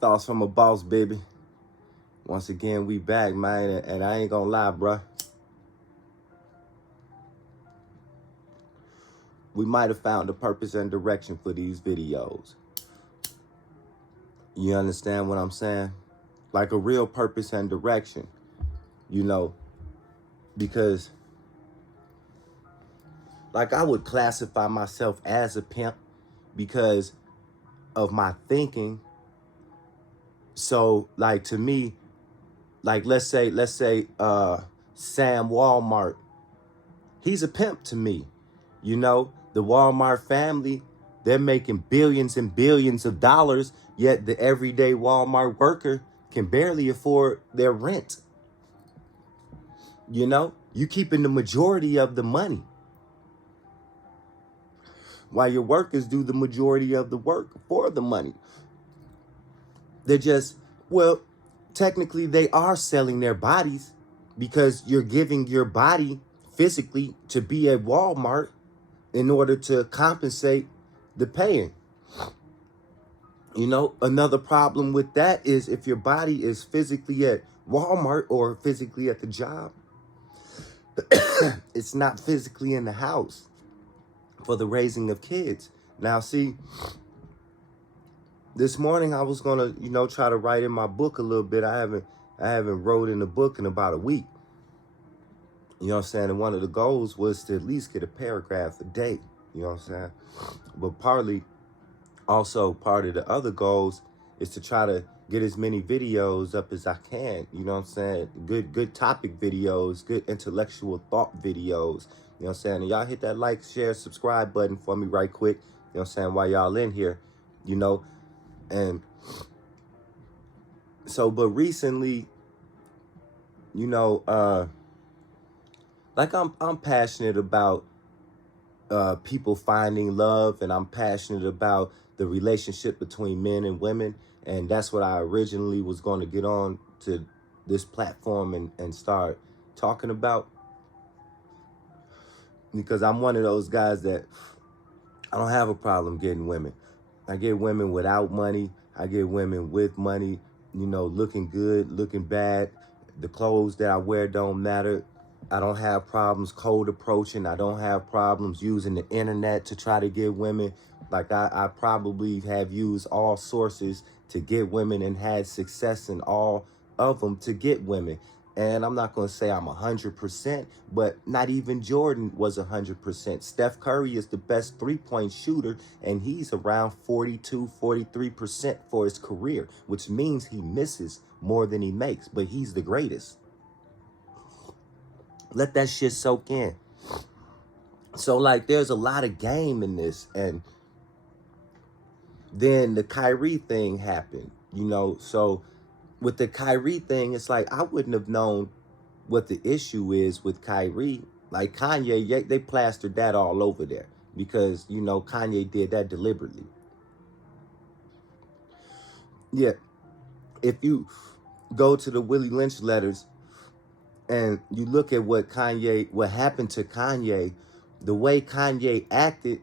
Thoughts from a boss, baby. Once again, we back, man, and I ain't gonna lie, bruh. We might have found a purpose and direction for these videos. You understand what I'm saying? Like a real purpose and direction, you know, because like I would classify myself as a pimp because of my thinking. So like to me, like let's say Sam Walmart, he's a pimp to me. You know, the Walmart family, they're making billions and billions of dollars, yet the everyday Walmart worker can barely afford their rent. You know, you keeping the majority of the money while your workers do the majority of the work for the money. They're just, well, technically they are selling their bodies because you're giving your body physically to be at Walmart in order to compensate the paying. You know, another problem with that is if your body is physically at Walmart or physically at the job, it's not physically in the house for the raising of kids. Now, see, this morning I was gonna, try to write in my book a little bit. I haven't wrote in the book in about a week. You know what I'm saying? And one of the goals was to at least get a paragraph a day. You know what I'm saying? But part of the other goals is to try to get as many videos up as I can. You know what I'm saying? Good topic videos, good intellectual thought videos. You know what I'm saying? And y'all hit that like, share, subscribe button for me right quick. You know what I'm saying? While y'all in here, And so, but recently, like I'm passionate about people finding love, and I'm passionate about the relationship between men and women. And that's what I originally was going to get on to this platform and start talking about. Because I'm one of those guys that I don't have a problem getting women. I get women without money. I get women with money, looking good, looking bad. The clothes that I wear don't matter. I don't have problems cold approaching. I don't have problems using the internet to try to get women. Like I probably have used all sources to get women and had success in all of them to get women. And I'm not going to say I'm 100%, but not even Jordan was 100%. Steph Curry is the best three-point shooter, and he's around 42, 43% for his career, which means he misses more than he makes, but he's the greatest. Let that shit soak in. So, like, there's a lot of game in this, and then the Kyrie thing happened, so with the Kyrie thing, it's like I wouldn't have known what the issue is with Kyrie. Like Kanye, they plastered that all over there because, Kanye did that deliberately. Yeah. If you go to the Willie Lynch letters and you look at what happened to Kanye, the way Kanye acted,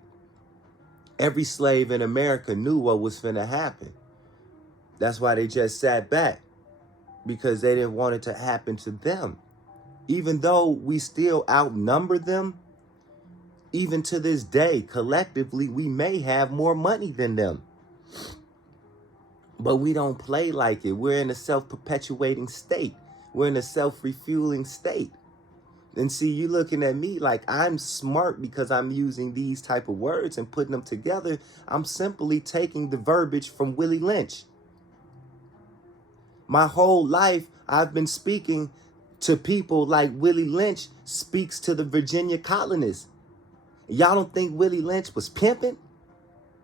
every slave in America knew what was finna happen. That's why they just sat back, because they didn't want it to happen to them. Even though we still outnumber them, even to this day, collectively, we may have more money than them. But we don't play like it. We're in a self-perpetuating state. We're in a self-refueling state. And see, you looking at me like I'm smart because I'm using these type of words and putting them together. I'm simply taking the verbiage from Willie Lynch. My whole life, I've been speaking to people like Willie Lynch speaks to the Virginia colonists. Y'all don't think Willie Lynch was pimping?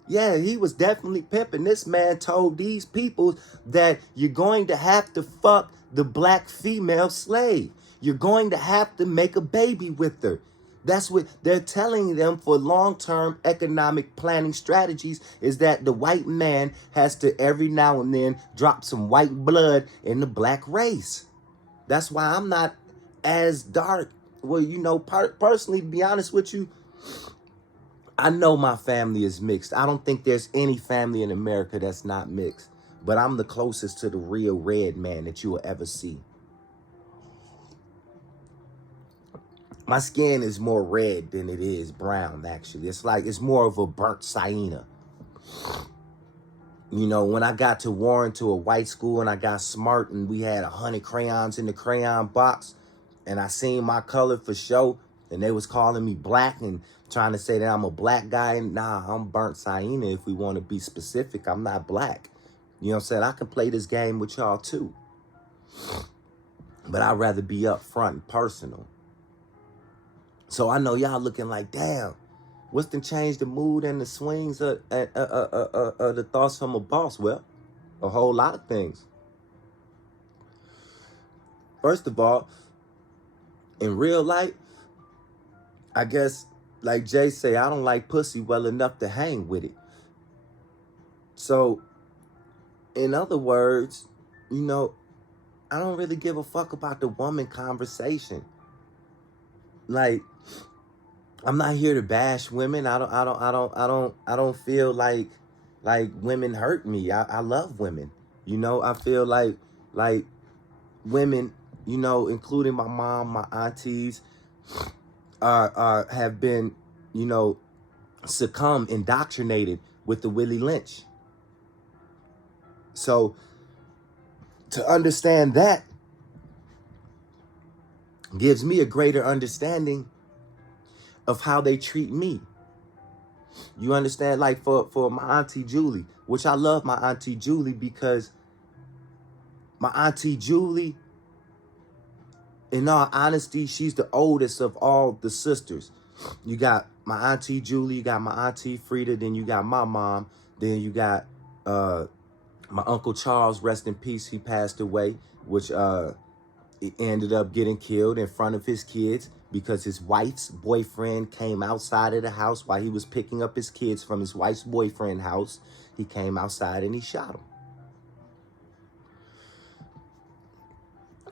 Yeah, he was definitely pimping. This man told these people that you're going to have to fuck the black female slave. You're going to have to make a baby with her. That's what they're telling them for long-term economic planning strategies, is that the white man has to every now and then drop some white blood in the black race. That's why I'm not as dark. Well, personally, to be honest with you, I know my family is mixed. I don't think there's any family in America that's not mixed. But I'm the closest to the real red man that you will ever see. My skin is more red than it is brown, actually. It's more of a burnt sienna. You know, when I got to Warren to a white school and I got smart and we had 100 crayons in the crayon box and I seen my color for show and they was calling me black and trying to say that I'm a black guy. Nah, I'm burnt sienna if we want to be specific. I'm not black. You know what I'm saying? I can play this game with y'all too. But I'd rather be up front and personal. So I know y'all looking like, damn, what's to change the mood and the swings of the thoughts from a boss? Well, a whole lot of things. First of all, in real life, I guess, like Jay say, I don't like pussy well enough to hang with it. So, in other words, you know, I don't really give a fuck about the woman conversation. Like, I'm not here to bash women. I don't feel like women hurt me. I love women. You know, I feel like women, you know, including my mom, my aunties, have been, you know, indoctrinated with the Willie Lynch. So to understand that gives me a greater understanding of how they treat me. You understand? Like for my Auntie Julie, which I love my Auntie Julie because my Auntie Julie, in all honesty, she's the oldest of all the sisters. You got my Auntie Julie, you got my Auntie Frida, then you got my mom, then you got my Uncle Charles, rest in peace, he passed away, which he ended up getting killed in front of his kids because his wife's boyfriend came outside of the house while he was picking up his kids from his wife's boyfriend's house. He came outside and he shot him.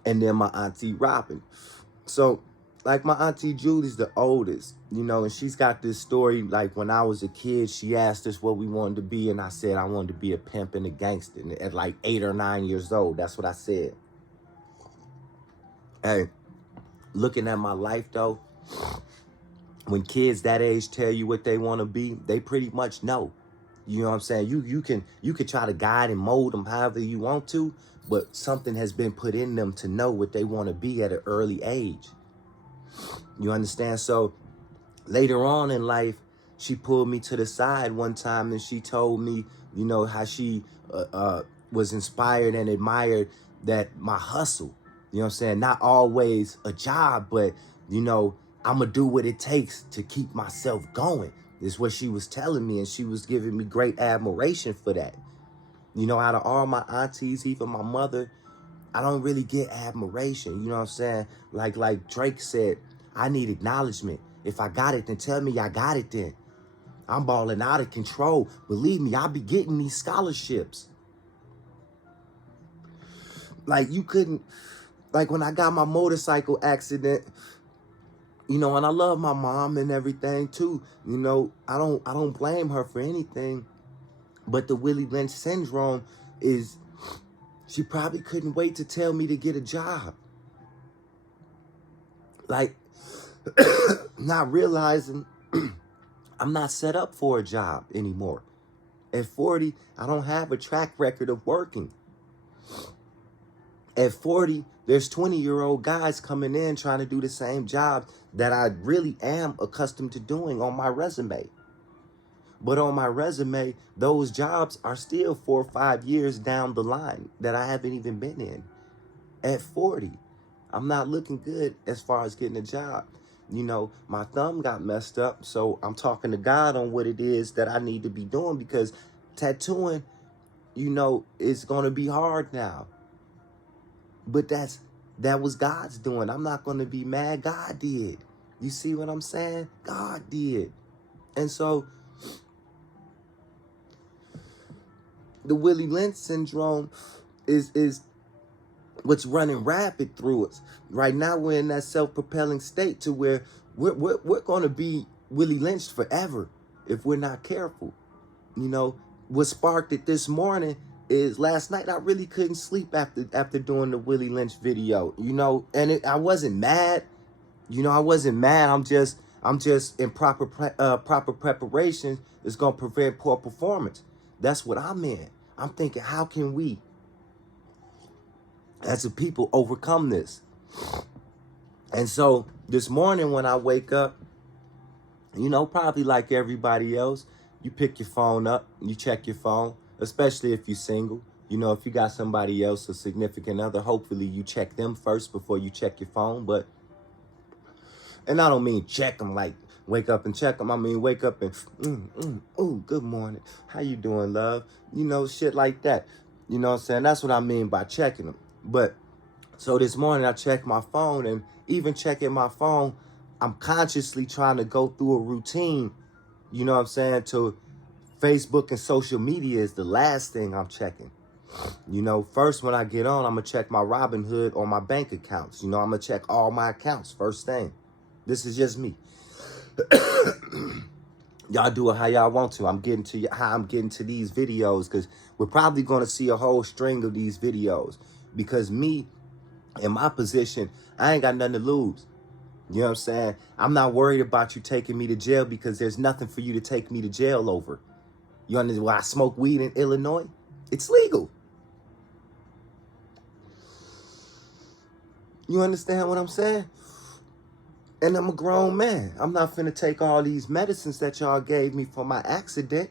And then my Auntie Robin. So, like, my Auntie Julie's the oldest, you know, and she's got this story, like, when I was a kid, she asked us what we wanted to be, and I said I wanted to be a pimp and a gangster. And at like 8 or 9 years old, that's what I said. Hey, looking at my life, though, when kids that age tell you what they want to be, they pretty much know. You know what I'm saying? You can try to guide and mold them however you want to, but something has been put in them to know what they want to be at an early age. You understand? So later on in life, she pulled me to the side one time and she told me, you know, how she was inspired and admired that my hustle, you know what I'm saying? Not always a job, but, you know, I'm going to do what it takes to keep myself going. Is what she was telling me, and she was giving me great admiration for that. You know, out of all my aunties, even my mother, I don't really get admiration. You know what I'm saying? Like Drake said, I need acknowledgement. If I got it, then tell me I got it then. I'm balling out of control. Believe me, I'll be getting these scholarships. Like, you couldn't, like, when I got my motorcycle accident, you know, and I love my mom and everything too. You know, I don't blame her for anything. But the Willie Lynch syndrome is, she probably couldn't wait to tell me to get a job. Like, not realizing I'm not set up for a job anymore. At 40, I don't have a track record of working. At 40, there's 20-year-old guys coming in trying to do the same job that I really am accustomed to doing on my resume. But on my resume, those jobs are still 4 or 5 years down the line that I haven't even been in. At 40, I'm not looking good as far as getting a job. You know, my thumb got messed up, so I'm talking to God on what it is that I need to be doing, because tattooing, you know, is going to be hard now. But that was God's doing. I'm not going to be mad. God did. You see what I'm saying? God did. And so the Willie Lynch syndrome is what's running rapid through us. Right now we're in that self-propelling state to where we're going to be Willie Lynched forever if we're not careful. You know, what sparked it this morning is last night I really couldn't sleep after doing the Willie Lynch video, you know, and I wasn't mad. You know, I wasn't mad. I'm just in proper preparation is going to prevent poor performance. That's what I'm in. I'm thinking, how can we as a people overcome this? And so this morning when I wake up, you know, probably like everybody else, you pick your phone up, you check your phone, especially if you're single. You know, if you got somebody else, a significant other, hopefully you check them first before you check your phone. And I don't mean check them like wake up and check them. I mean, wake up and, oh, good morning. How you doing, love? You know, shit like that. You know what I'm saying? That's what I mean by checking them. But so this morning I checked my phone, and even checking my phone, I'm consciously trying to go through a routine, you know what I'm saying, to Facebook and social media is the last thing I'm checking. You know, first when I get on, I'm going to check my Robinhood or my bank accounts. You know, I'm going to check all my accounts first thing. This is just me. Y'all do it how y'all want to. I'm getting to how I'm getting to these videos because we're probably going to see a whole string of these videos. Because me, in my position, I ain't got nothing to lose. You know what I'm saying? I'm not worried about you taking me to jail because there's nothing for you to take me to jail over. You understand why I smoke weed in Illinois? It's legal. You understand what I'm saying? And I'm a grown man. I'm not finna take all these medicines that y'all gave me for my accident.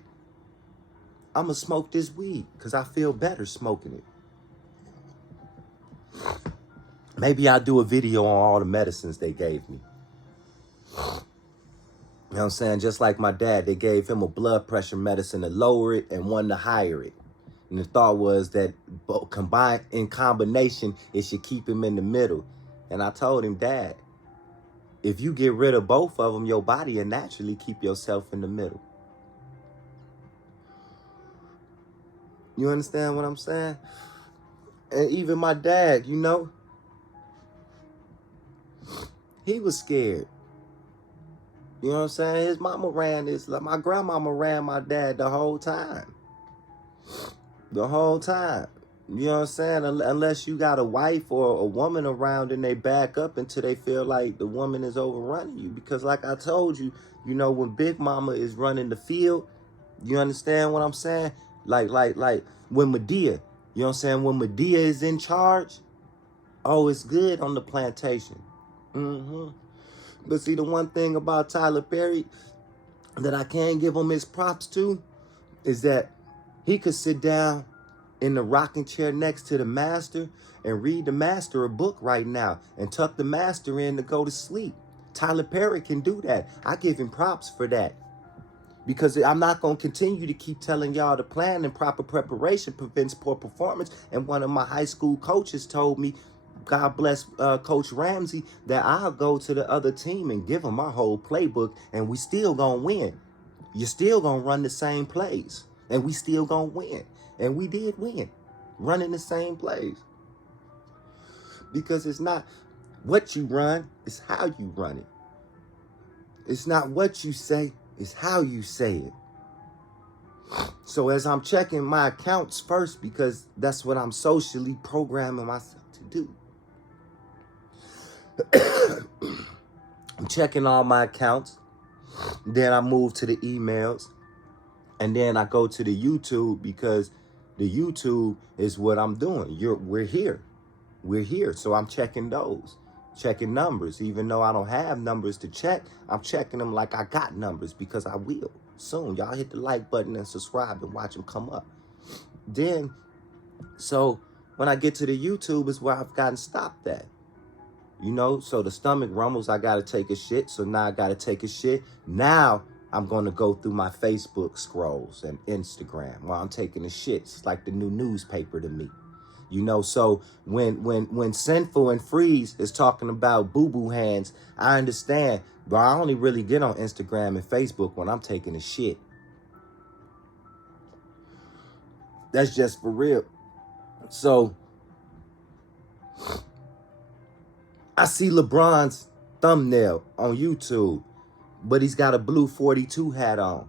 I'm gonna smoke this weed because I feel better smoking it. Maybe I'll do a video on all the medicines they gave me. You know what I'm saying? Just like my dad, they gave him a blood pressure medicine to lower it and one to higher it. And the thought was that in combination, it should keep him in the middle. And I told him, Dad, if you get rid of both of them, your body will naturally keep yourself in the middle. You understand what I'm saying? And even my dad, you know, he was scared. You know what I'm saying? His mama ran this, like my grandmama ran my dad the whole time. The whole time. You know what I'm saying? Unless you got a wife or a woman around and they back up until they feel like the woman is overrunning you. Because like I told you, you know, when Big Mama is running the field, you understand what I'm saying? Like when Medea, you know what I'm saying? When Medea is in charge, oh, it's good on the plantation. But see, the one thing about Tyler Perry that I can give him his props to is that he could sit down in the rocking chair next to the master and read the master a book right now and tuck the master in to go to sleep. Tyler Perry can do that. I give him props for that. Because I'm not going to continue to keep telling y'all the plan and proper preparation prevents poor performance. And one of my high school coaches told me, God bless Coach Ramsey, that I'll go to the other team and give them my whole playbook and we still going to win. You're still going to run the same plays and we still going to win. And we did win, running the same plays. Because it's not what you run, it's how you run it. It's not what you say, it's how you say it. So as I'm checking my accounts first, because that's what I'm socially programming myself to do. I'm checking all my accounts. Then I move to the emails. And then I go to the YouTube because the YouTube is what I'm doing. We're here. We're here. So I'm checking those. Checking numbers. Even though I don't have numbers to check, I'm checking them like I got numbers because I will soon. Y'all hit the like button and subscribe and watch them come up. Then, so when I get to the YouTube is where I've gotten stopped at. You know, so the stomach rumbles, I got to take a shit. So now I got to take a shit. Now I'm going to go through my Facebook scrolls and Instagram while I'm taking a shit. It's like the new newspaper to me. You know, so when Sinful and Freeze is talking about boo-boo hands, I understand. But I only really get on Instagram and Facebook when I'm taking a shit. That's just for real. So I see LeBron's thumbnail on YouTube, but he's got a blue 42 hat on.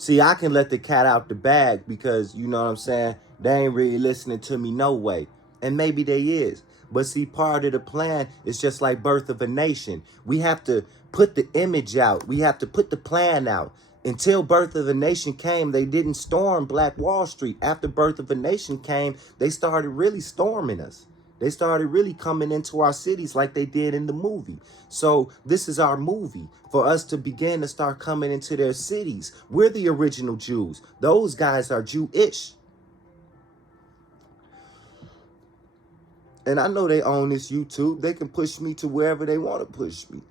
See, I can let the cat out the bag because, you know what I'm saying, they ain't really listening to me no way. And maybe they is. But see, part of the plan is just like Birth of a Nation. We have to put the image out. We have to put the plan out. Until Birth of a Nation came, they didn't storm Black Wall Street. After Birth of a Nation came, they started really storming us. They started really coming into our cities like they did in the movie. So this is our movie for us to begin to start coming into their cities. We're the original Jews. Those guys are Jewish. And I know they own this YouTube. They can push me to wherever they want to push me.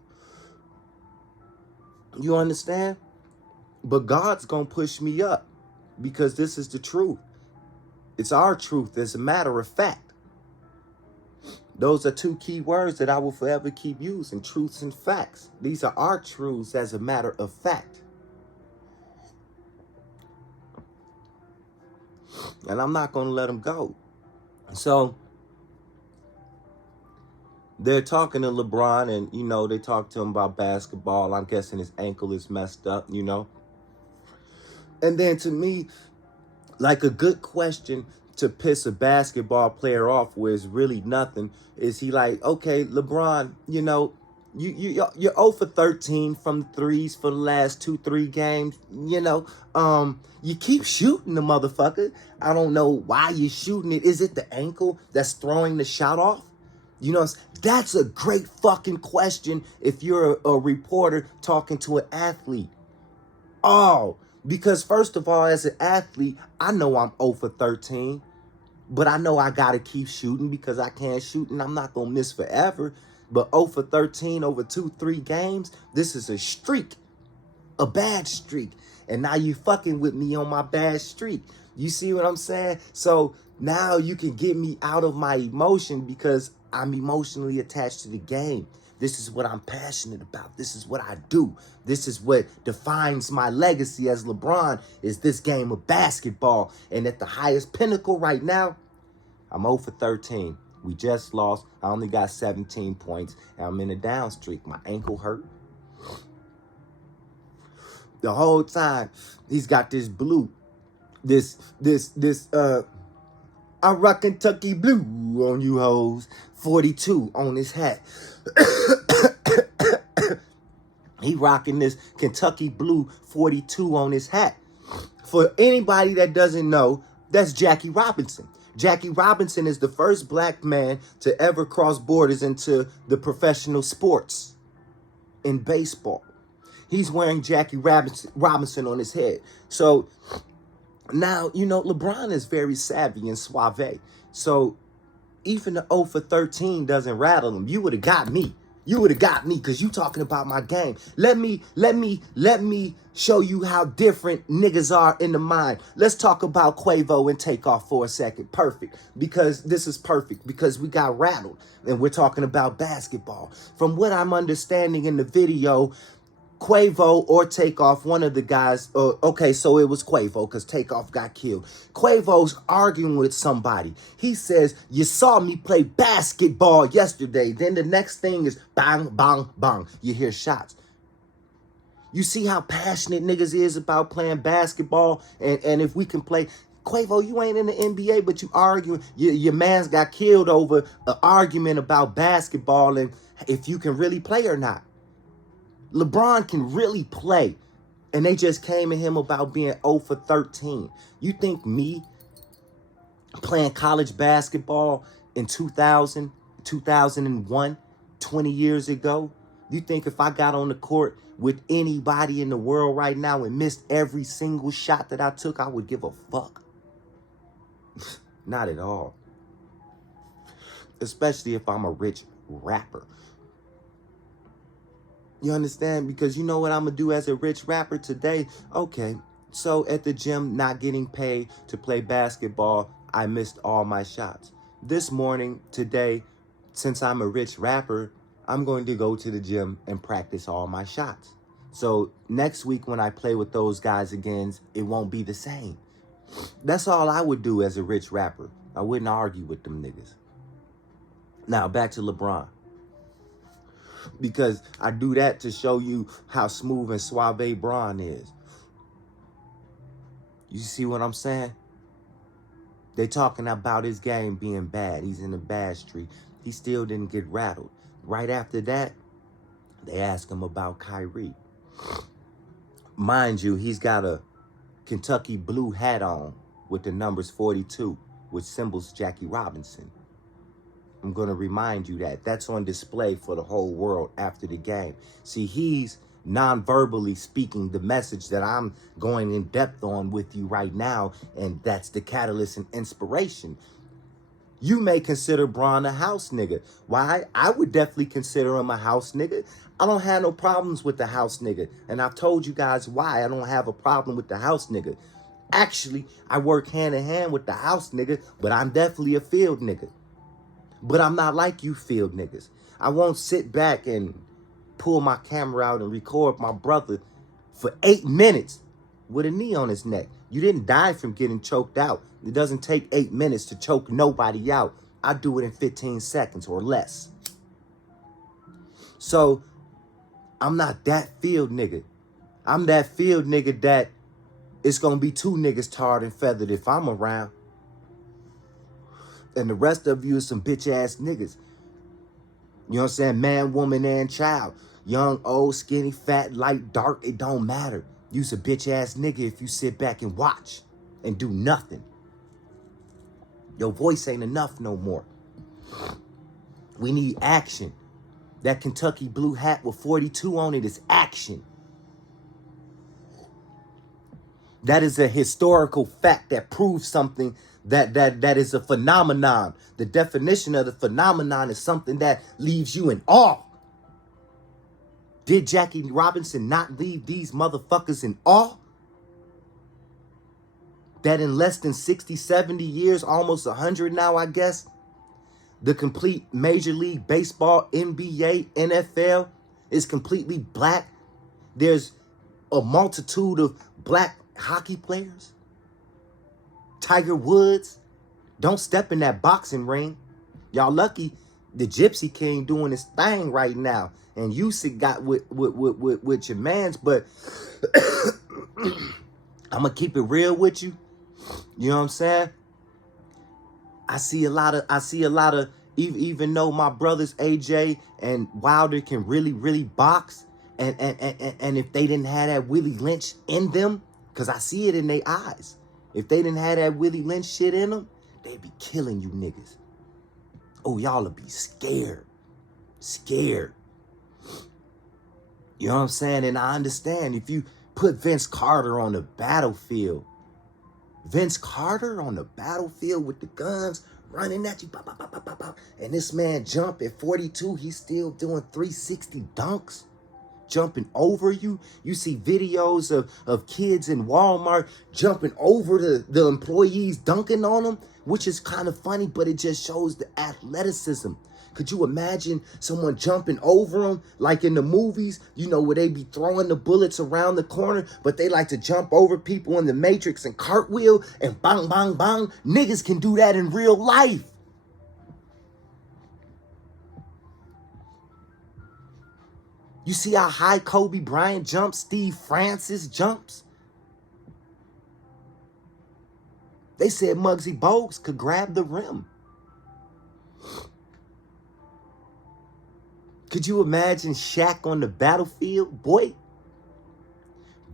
You understand? But God's going to push me up because this is the truth. It's our truth, as a matter of fact. Those are two key words that I will forever keep using, truths and facts. These are our truths as a matter of fact. And I'm not going to let them go. So they're talking to LeBron and, you know, they talk to him about basketball. I'm guessing his ankle is messed up, you know. And then to me, like a good question to piss a basketball player off where it's really nothing is he like, okay, LeBron, you know, you're 0 for 13 from the threes for the last 2-3 games. You know, you keep shooting the motherfucker. I don't know why you're shooting it. Is it the ankle that's throwing the shot off? You know, that's a great fucking question if you're a reporter talking to an athlete. Oh, because first of all, as an athlete, I know I'm 0 for 13. But I know I got to keep shooting because I can't shoot and I'm not going to miss forever. But 0 for 13 over 2-3 games, this is a streak, a bad streak. And now you fucking with me on my bad streak. You see what I'm saying? So now you can get me out of my emotion because I'm emotionally attached to the game. This is what I'm passionate about. This is what I do. This is what defines my legacy as LeBron is this game of basketball. And at the highest pinnacle right now, I'm 0 for 13. We just lost. I only got 17 points. And I'm in a down streak. My ankle hurt. The whole time, he's got this blue. I rock Kentucky blue on you hoes. 42 on his hat. He rocking this Kentucky blue 42 on his hat. For anybody that doesn't know, that's Jackie Robinson. Jackie Robinson is the first black man to ever cross borders into the professional sports in baseball. He's wearing Jackie Robinson on his head. So now, you know, LeBron is very savvy and suave. So even the 0 for 13 doesn't rattle him. You would have got me. You would have got me because you talking about my game. Let me show you how different niggas are in the mind. Let's talk about Quavo and Takeoff for a second. Perfect. Because this is perfect. Because we got rattled. And we're talking about basketball. From what I'm understanding in the video, Quavo or Takeoff, one of the guys, okay, so it was Quavo because Takeoff got killed. Quavo's arguing with somebody. He says, you saw me play basketball yesterday. Then the next thing is bang, bang, bang. You hear shots. You see how passionate niggas is about playing basketball? And if we can play, Quavo, you ain't in the NBA, but you arguing. Your man's got killed over an argument about basketball and if you can really play or not. LeBron can really play. And they just came at him about being 0 for 13. You think me playing college basketball in 2000, 2001, 20 years ago, you think if I got on the court with anybody in the world right now and missed every single shot that I took, I would give a fuck? Not at all. Especially if I'm a rich rapper. You understand? Because you know what I'm going to do as a rich rapper today? Okay, so at the gym, not getting paid to play basketball, I missed all my shots. This morning, today, since I'm a rich rapper, I'm going to go to the gym and practice all my shots. So next week when I play with those guys again, it won't be the same. That's all I would do as a rich rapper. I wouldn't argue with them niggas. Now, back to LeBron. Because I do that to show you how smooth and suave Bron is. You see what I'm saying? They talking about his game being bad. He's in a bad streak. He still didn't get rattled. Right after that, they ask him about Kyrie. Mind you, he's got a Kentucky blue hat on with the numbers 42, which symbols Jackie Robinson. I'm going to remind you that. That's on display for the whole world after the game. See, he's non-verbally speaking the message that I'm going in depth on with you right now, and that's the catalyst and inspiration. You may consider Bron a house nigga. Why? I would definitely consider him a house nigga. I don't have no problems with the house nigga. And I've told you guys why I don't have a problem with the house nigga. Actually, I work hand in hand with the house nigga, but I'm definitely a field nigga. But I'm not like you field niggas. I won't sit back and pull my camera out and record my brother for 8 minutes with a knee on his neck. You didn't die from getting choked out. It doesn't take 8 minutes to choke nobody out. I do it in 15 seconds or less. So, I'm not that field nigga. I'm that field nigga that it's going to be 2 niggas tarred and feathered if I'm around. And the rest of you is some bitch ass niggas. You know what I'm saying? Man, woman, and child. Young, old, skinny, fat, light, dark. It don't matter. You's a bitch ass nigga if you sit back and watch and do nothing. Your voice ain't enough no more. We need action. That Kentucky blue hat with 42 on it is action. That is a historical fact that proves something that is a phenomenon. The definition of the phenomenon is something that leaves you in awe. Did Jackie Robinson not leave these motherfuckers in awe? That in less than 60, 70 years, almost 100 now, I guess, the complete Major League Baseball, NBA, NFL is completely black. There's a multitude of black hockey players. Tiger Woods. Don't step in that boxing ring. Y'all lucky the Gypsy King doing his thing right now. And you got with your mans, but I'm going to keep it real with you. You know what I'm saying? I see a lot of, even though my brothers AJ and Wilder can really, really box, and if they didn't have that Willie Lynch in them, because I see it in their eyes. If they didn't have that Willie Lynch shit in them, they'd be killing you niggas. Oh, y'all would be scared. Scared. You know what I'm saying? And I understand if you put Vince Carter on the battlefield, Vince Carter on the battlefield with the guns running at you, pop, pop, pop, pop, pop, pop, and this man jump at 42, he's still doing 360 dunks, jumping over you. You see videos of kids in Walmart jumping over the employees, dunking on them, which is kind of funny, but it just shows the athleticism. Could you imagine someone jumping over them like in the movies, you know, where they be throwing the bullets around the corner, but they like to jump over people in the Matrix and cartwheel and bang, bang, bang. Niggas can do that in real life. You see how high Kobe Bryant jumps, Steve Francis jumps? They said Muggsy Bogues could grab the rim. Could you imagine Shaq on the battlefield, boy?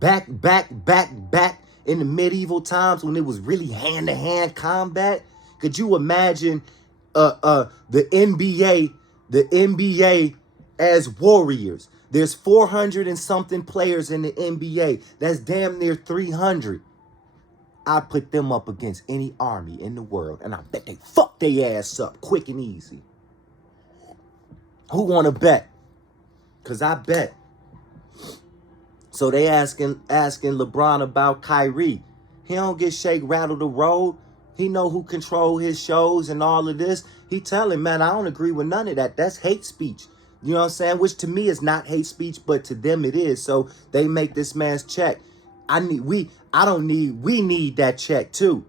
Back in the medieval times when it was really hand-to-hand combat. Could you imagine the NBA as warriors? There's 400 and something players in the NBA. That's damn near 300. I put them up against any army in the world, and I bet they fuck their ass up quick and easy. Who want to bet? Because I bet. So they asking LeBron about Kyrie. He don't get shake, rattle the road. He know who control his shows and all of this. He telling, man, I don't agree with none of that. That's hate speech. You know what I'm saying? Which to me is not hate speech, but to them it is. So they make this man's check. We need that check too.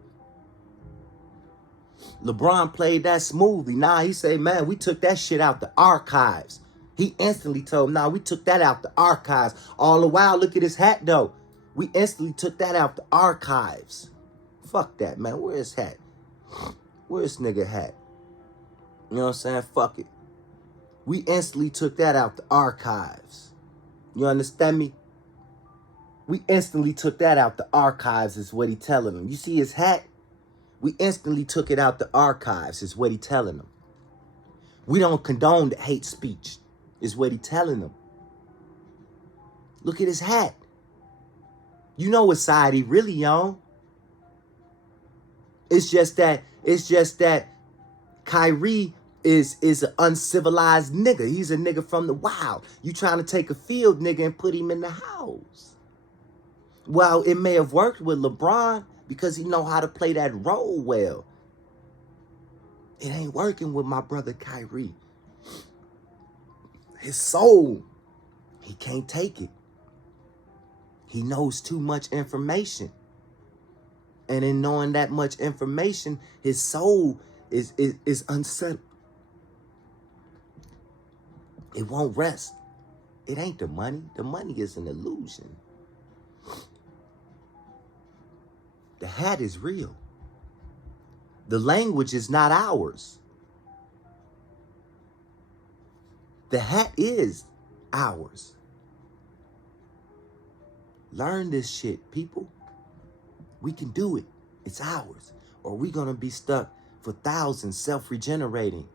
LeBron played that smoothly. Nah, he say, man, we took that shit out the archives. He instantly told him, nah, we took that out the archives. All the while, look at his hat, though. We instantly took that out the archives. Fuck that, man. Where his hat? Where his nigga hat? You know what I'm saying? Fuck it. We instantly took that out the archives. You understand me? We instantly took that out the archives is what he telling them. You see his hat? We instantly took it out the archives is what he telling them. We don't condone the hate speech is what he telling them. Look at his hat. You know what side he really on. It's just that Kyrie is an uncivilized nigga. He's a nigga from the wild. You trying to take a field nigga and put him in the house. Well, it may have worked with LeBron because he know how to play that role well. It ain't working with my brother Kyrie. His soul, he can't take it. He knows too much information. And in knowing that much information, his soul is unsettled. It won't rest. It ain't the money. The money is an illusion. The hat is real. The language is not ours. The hat is ours. Learn this shit, people. We can do it. It's ours. Or we're going to be stuck for thousands self-regenerating.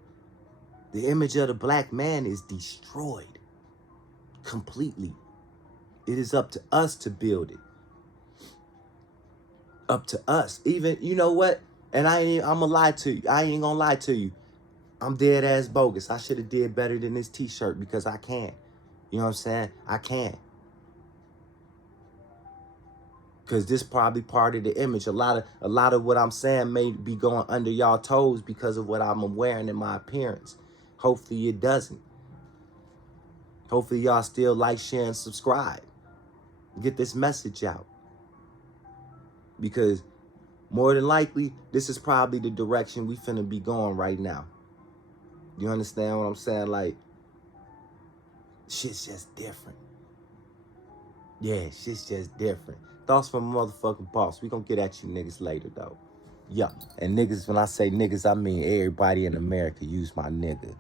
The image of the black man is destroyed completely. It is up to us to build it. Up to us. Even, you know what? And I'm going to lie to you. I ain't going to lie to you. I'm dead ass bogus. I should have did better than this t-shirt because I can. You know what I'm saying? I can. Because this probably part of the image. A lot of what I'm saying may be going under y'all toes because of what I'm wearing in my appearance. Hopefully it doesn't. Hopefully y'all still like, share, and subscribe. Get this message out. Because more than likely, this is probably the direction we finna be going right now. You understand what I'm saying? Like, shit's just different. Yeah, shit's just different. Thoughts from a motherfucking boss. We gonna get at you niggas later, though. Yeah, and niggas, when I say niggas, I mean everybody in America. Use my nigga.